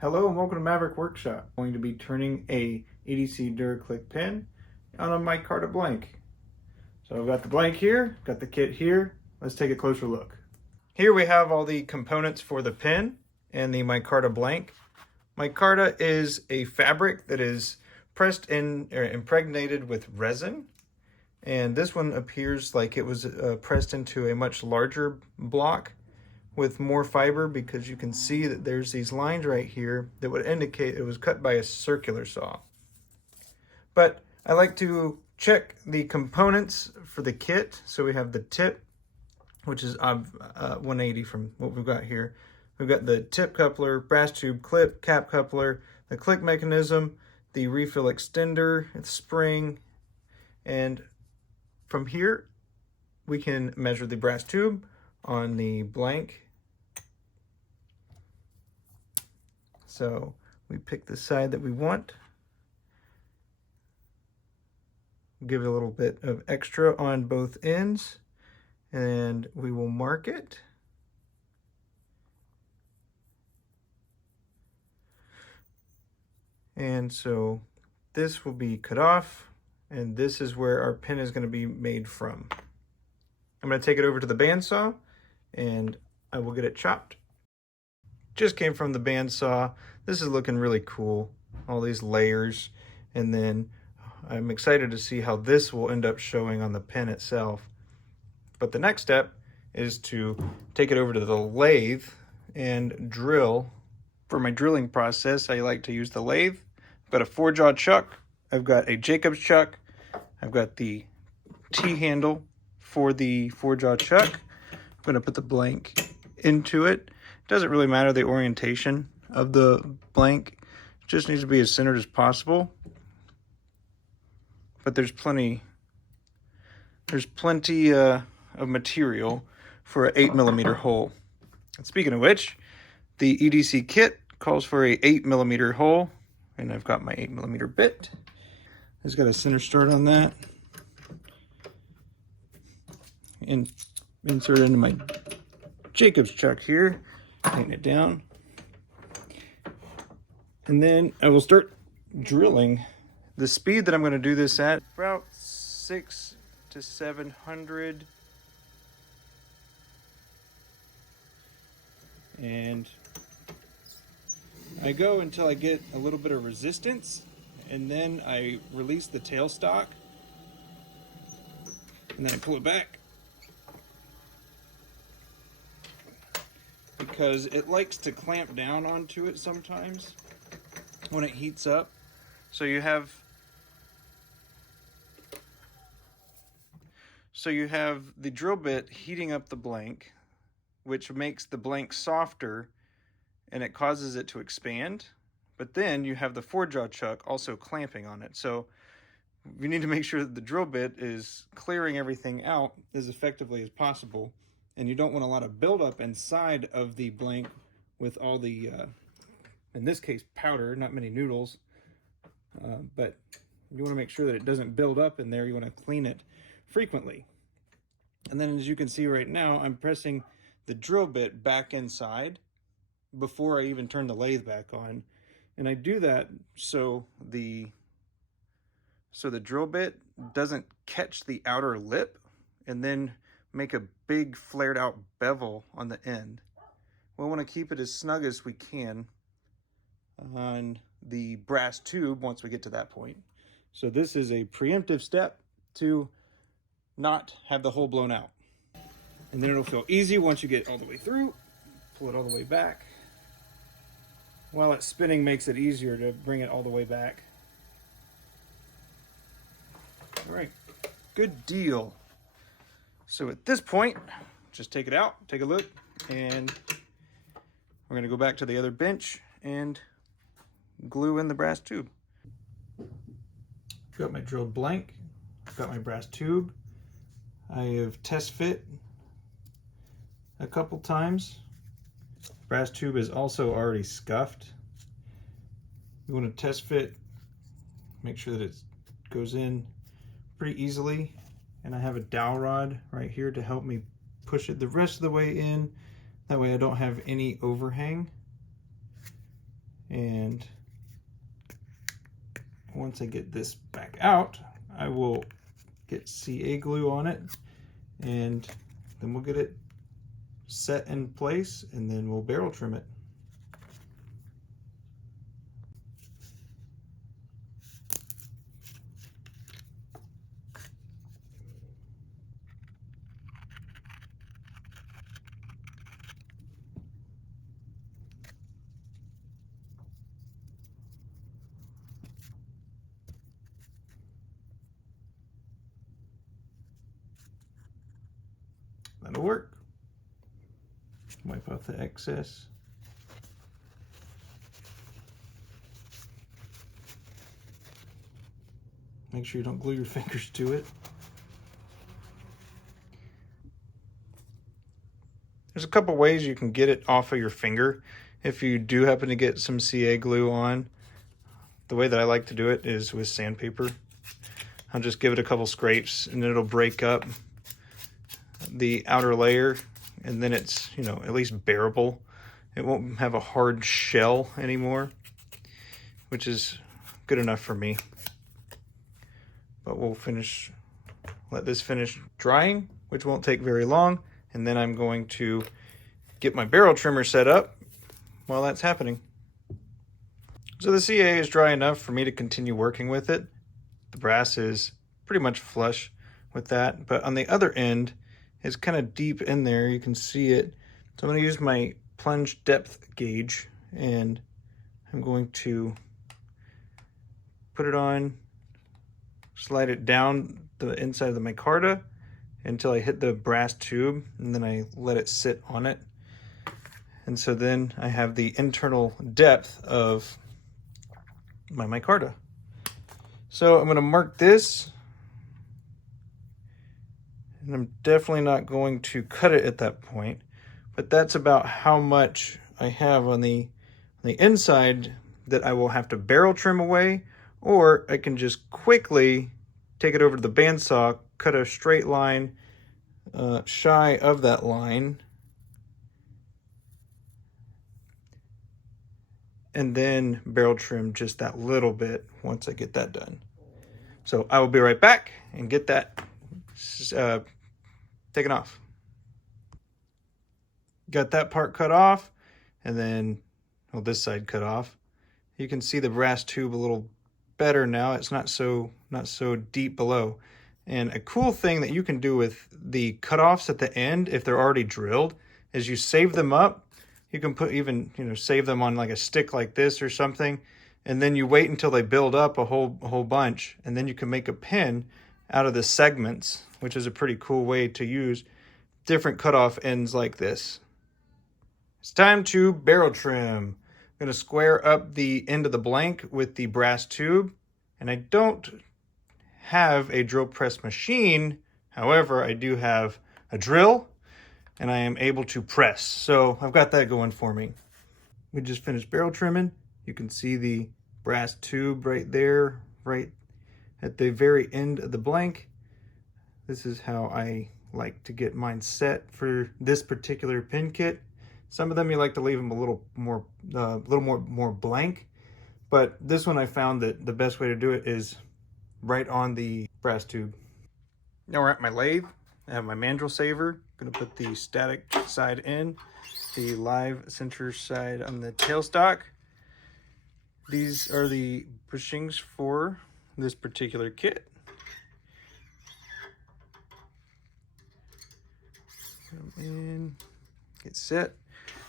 Hello and welcome to Maverick Workshop. I'm going to be turning a EDC Duraclick pen on a Micarta blank. So I've got the blank here, got the kit here. Let's take a closer look. Here we have all the components for the pen and the Micarta blank. Micarta is a fabric that is pressed in or impregnated with resin. And this one appears like it was pressed into a much larger block with more fiber, because you can see that there's these lines right here that would indicate it was cut by a circular saw. But I like to check the components for the kit. So we have the tip, which is 180 from what we've got here. We've got the tip coupler, brass tube clip, cap coupler, the click mechanism, the refill extender, the spring, and from here we can measure the brass tube on the blank. So we pick the side that we want, give it a little bit of extra on both ends, and we will mark it. And so this will be cut off, and this is where our pen is going to be made from. I'm going to take it over to the bandsaw and I will get it chopped. Just came from the bandsaw. This is looking really cool, all these layers, and then I'm excited to see how this will end up showing on the pen itself. But the next step is to take it over to the lathe and drill. For my drilling process, I like to use the lathe. I've got a 4-jaw chuck, I've got a Jacobs chuck, I've got the T-handle for the 4-jaw chuck. I'm going to put the blank into it. Doesn't really matter the orientation of the blank, it just needs to be as centered as possible. But there's plenty of material for an 8mm hole. And speaking of which, the EDC kit calls for a 8mm hole, and I've got my 8mm bit. It's got a center start on that, and insert it into my Jacobs chuck here. Tighten it down, and then I will start drilling. The speed that I'm going to do this at, about 600 to 700, and I go until I get a little bit of resistance, and then I release the tailstock, and then I pull it back, because it likes to clamp down onto it sometimes when it heats up. So you have the drill bit heating up the blank, which makes the blank softer and it causes it to expand. But then you have the 4-jaw chuck also clamping on it. So you need to make sure that the drill bit is clearing everything out as effectively as possible. And you don't want a lot of buildup inside of the blank with all the, in this case, powder, not many noodles. But you want to make sure that it doesn't build up in there. You want to clean it frequently. And then as you can see right now, I'm pressing the drill bit back inside before I even turn the lathe back on. And I do that so the drill bit doesn't catch the outer lip and then make a big flared out bevel on the end. We want to keep it as snug as we can on the brass tube once we get to that point. So this is a preemptive step to not have the hole blown out. And then it'll feel easy once you get all the way through. Pull it all the way back. While it's spinning makes it easier to bring it all the way back. All right, good deal. So at this point, just take it out, take a look, and we're going to go back to the other bench and glue in the brass tube. Got my drilled blank, got my brass tube. I have test fit a couple times. Brass tube is also already scuffed. You want to test fit, make sure that it goes in pretty easily. And I have a dowel rod right here to help me push it the rest of the way in. That way I don't have any overhang. And once I get this back out, I will get CA glue on it, and then we'll get it set in place, and then we'll barrel trim it. That'll work. Wipe off the excess. Make sure you don't glue your fingers to it. There's a couple ways you can get it off of your finger if you do happen to get some CA glue on. The way that I like to do it is with sandpaper. I'll just give it a couple scrapes and it'll break up the outer layer, and then it's, you know, at least bearable. It won't have a hard shell anymore, which is good enough for me. But we'll let this finish drying, which won't take very long, and then I'm going to get my barrel trimmer set up while that's happening. So the CA is dry enough for me to continue working with it. The brass is pretty much flush with that, but on the other end, it's kind of deep in there. You can see it. So I'm going to use my plunge depth gauge, and I'm going to put it on, slide it down the inside of the micarta until I hit the brass tube, and then I let it sit on it. And so then I have the internal depth of my micarta. So I'm going to mark this, and I'm definitely not going to cut it at that point, but that's about how much I have on the inside that I will have to barrel trim away, or I can just quickly take it over to the bandsaw, cut a straight line shy of that line, and then barrel trim just that little bit once I get that done. So I will be right back and get that taken off. Got that part cut off, and then, well, this side cut off. You can see the brass tube a little better now. It's not so deep below. And a cool thing that you can do with the cutoffs at the end, if they're already drilled, is you save them up. You can put even, you know, save them on like a stick like this or something, and then you wait until they build up a whole bunch, and then you can make a pin out of the segments, which is a pretty cool way to use different cutoff ends like this. It's time to barrel trim. I'm going to square up the end of the blank with the brass tube, and I don't have a drill press machine. However, I do have a drill, and I am able to press. So I've got that going for me. We just finished barrel trimming. You can see the brass tube right there, right at the very end of the blank. This is how I like to get mine set for this particular pin kit. Some of them you like to leave them a little more blank, but this one I found that the best way to do it is right on the brass tube. Now we're at my lathe. I have my mandrel saver. I'm gonna put the static side in, the live center side on the tailstock. These are the bushings for this particular kit. Come in, get set,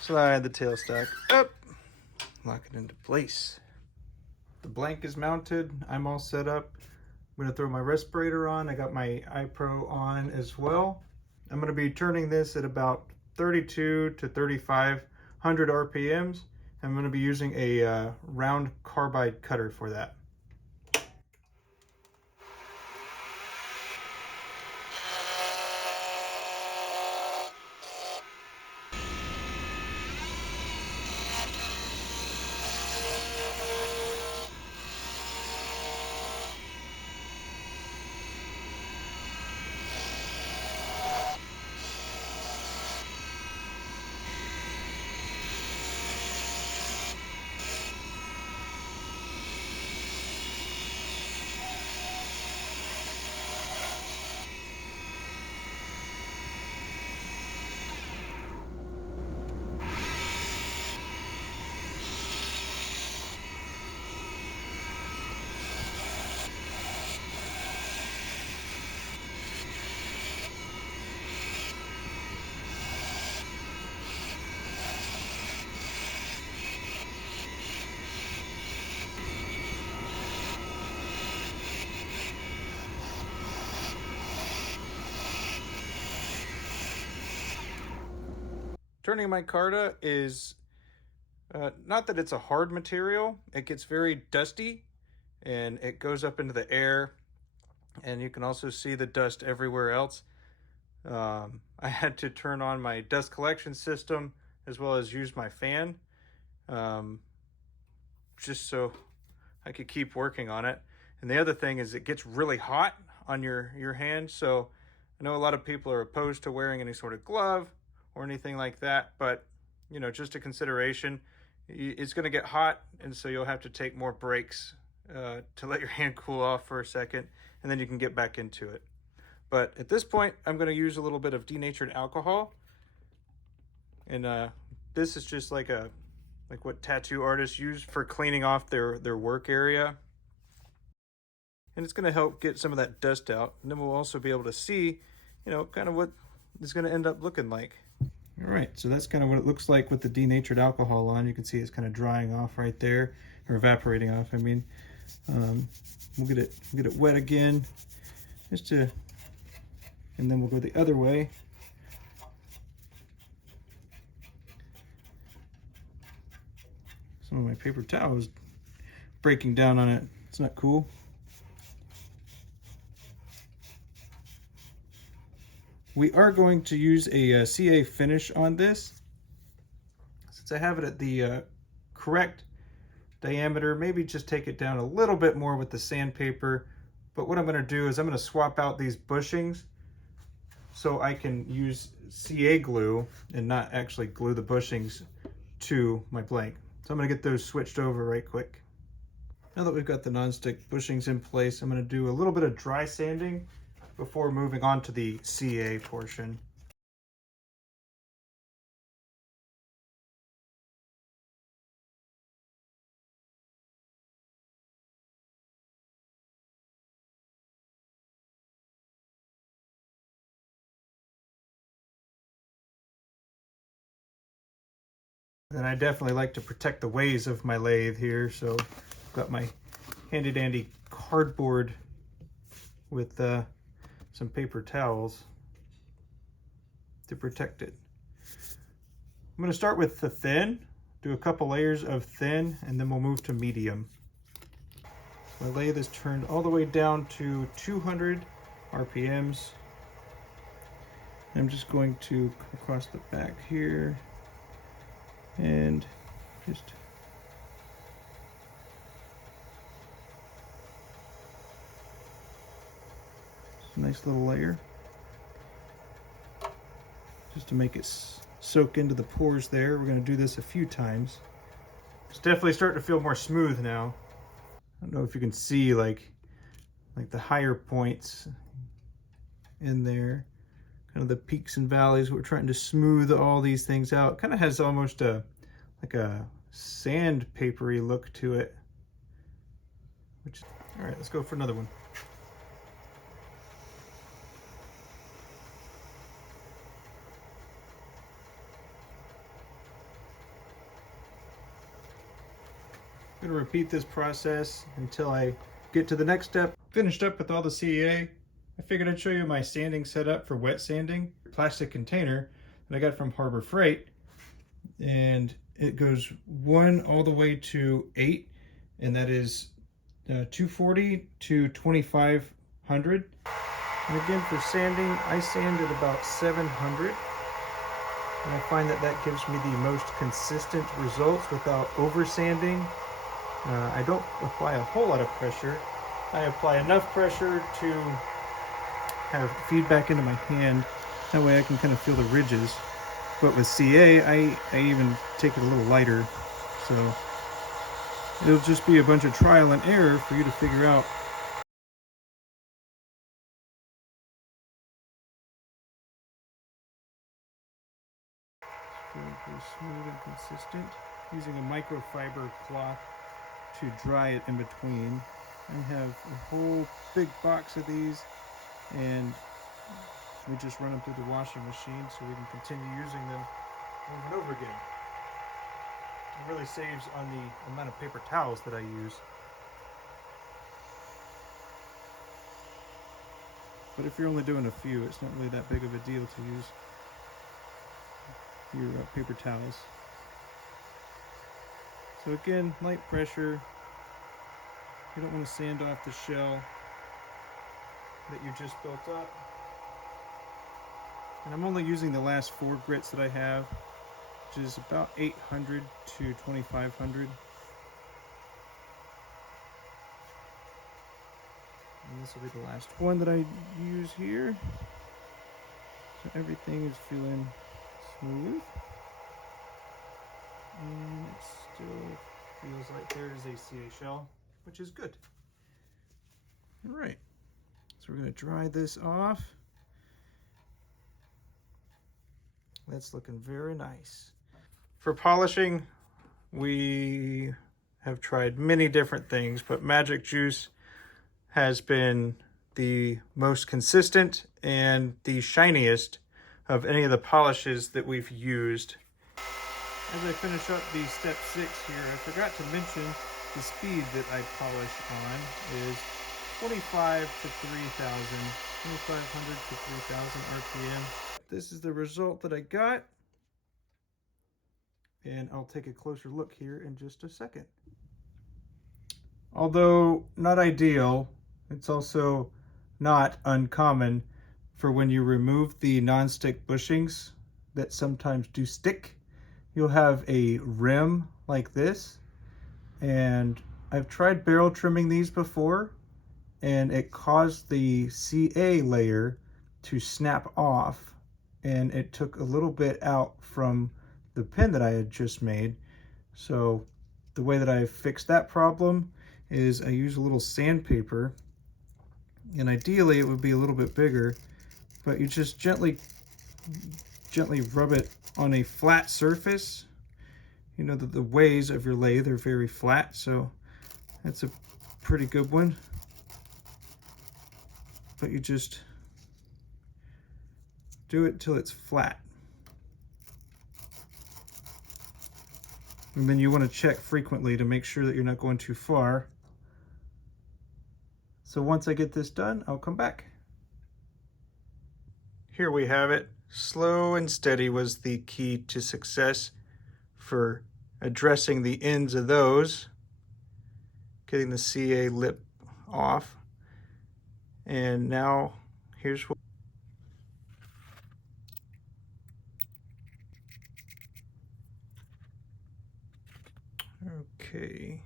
slide the tailstock up, lock it into place. The blank is mounted, I'm all set up. I'm gonna throw my respirator on. I got my iPro on as well. I'm gonna be turning this at about 32 to 3,500 RPMs. I'm gonna be using a round carbide cutter for that. Turning micarta is not that it's a hard material. It gets very dusty and it goes up into the air, and you can also see the dust everywhere else. I had to turn on my dust collection system as well as use my fan, just so I could keep working on it. And the other thing is it gets really hot on your hand, so I know a lot of people are opposed to wearing any sort of glove or anything like that, but you know, just a consideration. It's going to get hot, and so you'll have to take more breaks to let your hand cool off for a second, and then you can get back into it. But at this point, I'm going to use a little bit of denatured alcohol, and this is just like what tattoo artists use for cleaning off their work area. And it's going to help get some of that dust out, and then we'll also be able to see, you know, kind of what it's going to end up looking like. All right, so that's kind of what it looks like with the denatured alcohol on. You can see it's kind of drying off right there, or evaporating off, I mean. We'll get it wet again, and then we'll go the other way. Some of my paper towel is breaking down on it. It's not cool. We are going to use a CA finish on this. Since I have it at the correct diameter, maybe just take it down a little bit more with the sandpaper. But what I'm going to do is I'm going to swap out these bushings so I can use CA glue and not actually glue the bushings to my blank. So I'm going to get those switched over right quick. Now that we've got the nonstick bushings in place, I'm going to do a little bit of dry sanding before moving on to the CA portion. And I definitely like to protect the ways of my lathe here, so I've got my handy dandy cardboard with some paper towels to protect it. I'm going to start with the thin, do a couple layers of thin, and then we'll move to medium. My lathe is turned all the way down to 200 RPMs. I'm just going to come across the back here and just a nice little layer just to make it soak into the pores there. We're going to do this a few times. It's definitely starting to feel more smooth now. I don't know if you can see like the higher points in there, kind of the peaks and valleys. We're trying to smooth all these things out. Kind of has almost like a sandpapery look to it. All right, let's go for another one. I'm going to repeat this process until I get to the next step. Finished up with all the CA. I figured I'd show you my sanding setup for wet sanding. Plastic container that I got from Harbor Freight, and it goes 1 all the way to 8, and that is 240 to 2500. And again, for sanding, I sand at about 700, and I find that that gives me the most consistent results without over sanding. I don't apply a whole lot of pressure. I apply enough pressure to have feedback into my hand. That way I can kind of feel the ridges. But with CA, I even take it a little lighter. So it'll just be a bunch of trial and error for you to figure out. Feeling pretty smooth and consistent. Using a microfiber cloth to dry it in between. I have a whole big box of these, and we just run them through the washing machine so we can continue using them over and over again. It really saves on the amount of paper towels that I use. But if you're only doing a few, it's not really that big of a deal to use your paper towels. So again, light pressure. You don't want to sand off the shell that you just built up. And I'm only using the last 4 grits that I have, which is about 800 to 2500. And this will be the last one that I use here. So everything is feeling smooth. And it still feels like there is a CA shell, which is good. All right, so we're going to dry this off. That's looking very nice. For polishing, we have tried many different things, but Magic Juice has been the most consistent and the shiniest of any of the polishes that we've used. As I finish up the step 6 here, I forgot to mention the speed that I polish on is 25 to 3,000, 2,500 to 3,000 RPM. This is the result that I got, and I'll take a closer look here in just a second. Although not ideal, it's also not uncommon for when you remove the non-stick bushings that sometimes do stick. You'll have a rim like this, and I've tried barrel trimming these before, and it caused the CA layer to snap off, and it took a little bit out from the pin that I had just made. So the way that I fixed that problem is I use a little sandpaper, and ideally it would be a little bit bigger, but you just gently rub it on a flat surface. You know that the ways of your lathe are very flat, so that's a pretty good one. But you just do it till it's flat. And then you want to check frequently to make sure that you're not going too far. So once I get this done, I'll come back. Here we have it. Slow and steady was the key to success for addressing the ends of those, getting the CA lip off. And now here's what. Okay,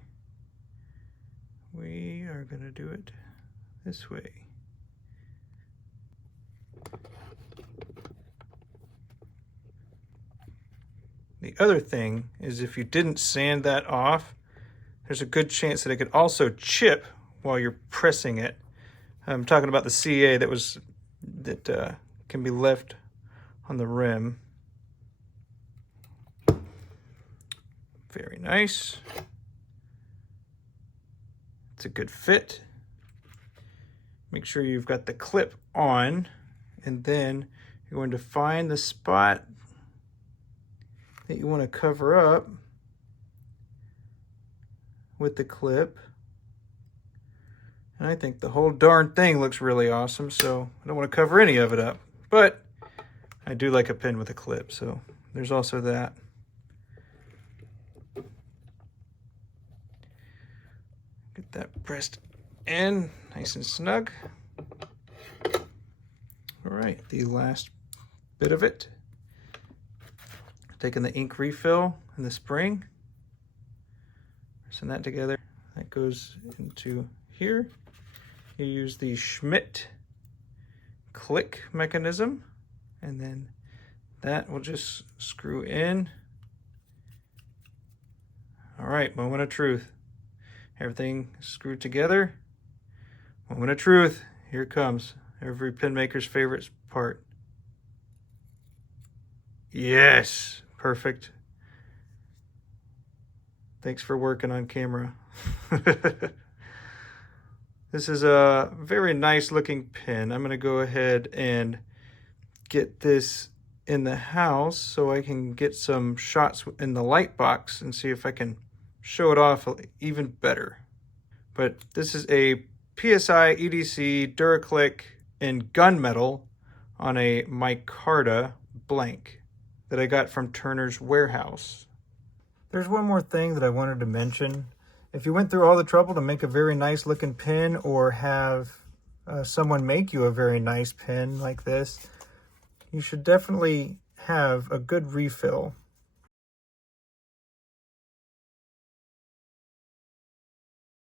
we are going to do it this way. The other thing is, if you didn't sand that off, there's a good chance that it could also chip while you're pressing it. I'm talking about the CA that can be left on the rim. Very nice. It's a good fit. Make sure you've got the clip on, and then you're going to find the spot that you want to cover up with the clip. And I think the whole darn thing looks really awesome, so I don't want to cover any of it up. But I do like a pin with a clip, so there's also that. Get that pressed in, nice and snug. All right, the last bit of it. Taking the ink refill and the spring, pressing that together. That goes into here. You use the Schmidt click mechanism, and then that will just screw in. All right, moment of truth. Everything screwed together. Moment of truth. Here it comes. Every pin maker's favorite part. Yes, perfect. Thanks for working on camera. This is a very nice looking pin. I'm gonna go ahead and get this in the house so I can get some shots in the light box and see if I can show it off even better. But this is a PSI EDC Duraclick in gunmetal on a micarta blank that I got from TurnersWarehouse. There's one more thing that I wanted to mention. If you went through all the trouble to make a very nice looking pin, or have someone make you a very nice pin like this, you should definitely have a good refill.